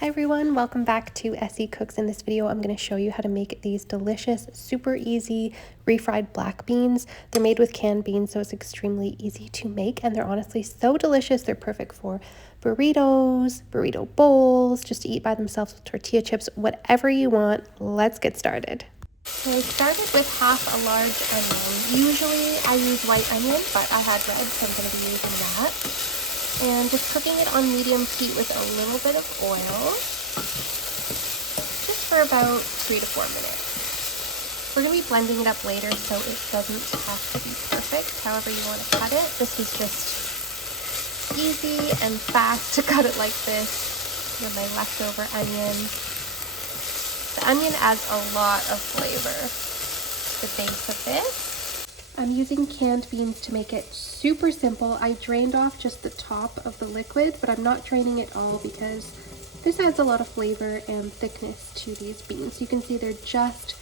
Hi everyone, welcome back to Essie Cooks. In this video, I'm going to show you how to make these delicious, super easy refried black beans. They're made with canned beans, so it's extremely easy to make, and they're honestly so delicious. They're perfect for burritos, burrito bowls, just to eat by themselves with tortilla chips, whatever you want. Let's get started. So I started with half a large onion. Usually I use white onion, but I had red, so I'm going to be using that. And just cooking it on medium heat with a little bit of oil, just for about 3 to 4 minutes. We're going to be blending it up later, so it doesn't have to be perfect, however you want to cut it. This is just easy and fast to cut it like this. Here's my leftover onion. The onion adds a lot of flavor to the base of this. I'm using canned beans to make it super simple. I drained off just the top of the liquid, but I'm not draining it all because this adds a lot of flavor and thickness to these beans. You can see they're just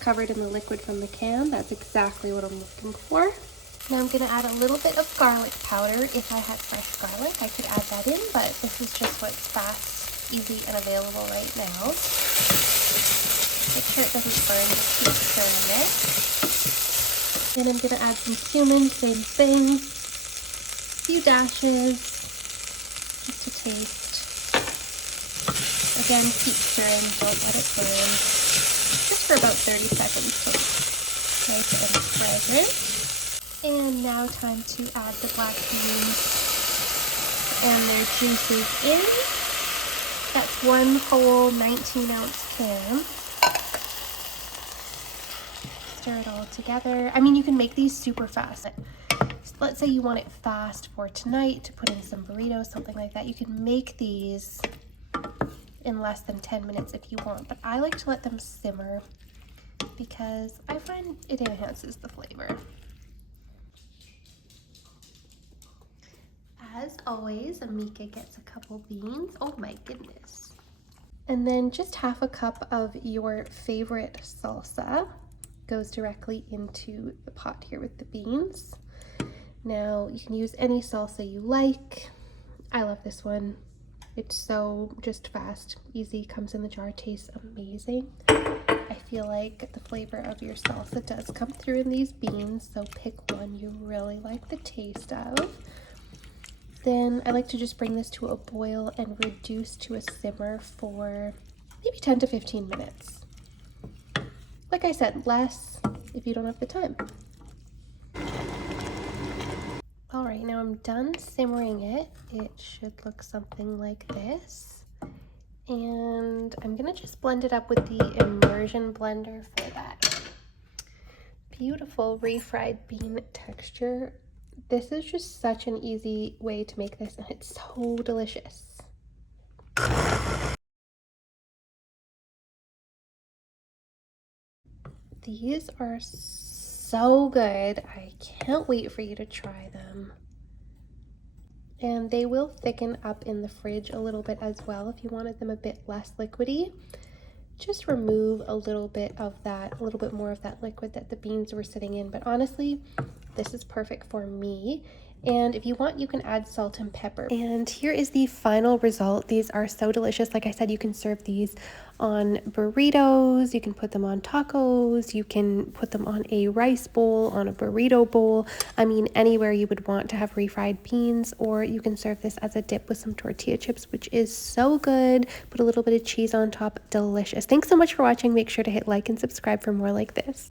covered in the liquid from the can. That's exactly what I'm looking for. Now I'm going to add a little bit of garlic powder. If I had fresh garlic, I could add that in, but this is just what's fast, easy, and available right now. Make sure it doesn't burn. Just keep stirring it. And I'm going to add some cumin, same thing, a few dashes, just to taste. Again, keep stirring, don't let it burn, just for about 30 seconds till it's nice and fragrant. And now time to add the black beans and their juices in. That's one whole 19-ounce can. Stir it all together. I mean, you can make these super fast. Let's say you want it fast for tonight to put in some burritos, something like that. You can make these in less than 10 minutes if you want, but I like to let them simmer because I find it enhances the flavor. As always, Amika gets a couple beans. Oh my goodness. And then just half a cup of your favorite salsa goes directly into the pot here with the beans. Now you can use any salsa you like. I love this one. It's so just fast, easy, comes in the jar, tastes amazing. I feel like the flavor of your salsa does come through in these beans, so pick one you really like the taste of. Then I like to just bring this to a boil and reduce to a simmer for maybe 10 to 15 minutes. Like I said, less if you don't have the time. All right, now I'm done simmering it. It should look something like this. And I'm gonna just blend it up with the immersion blender for that beautiful refried bean texture. This is just such an easy way to make this, and it's so delicious. These are so good. I can't wait for you to try them. And they will thicken up in the fridge a little bit as well if you wanted them a bit less liquidy. Just remove a little bit more of that liquid that the beans were sitting in. But honestly, this is perfect for me. And if you want, you can add salt and pepper. And here is the final result. These are so delicious. Like I said, you can serve these on burritos, you can put them on tacos, you can put them on a rice bowl, on a burrito bowl. I mean, anywhere you would want to have refried beans, or you can serve this as a dip with some tortilla chips, which is so good. Put a little bit of cheese on top, delicious. Thanks so much for watching. Make sure to hit like and subscribe for more like this.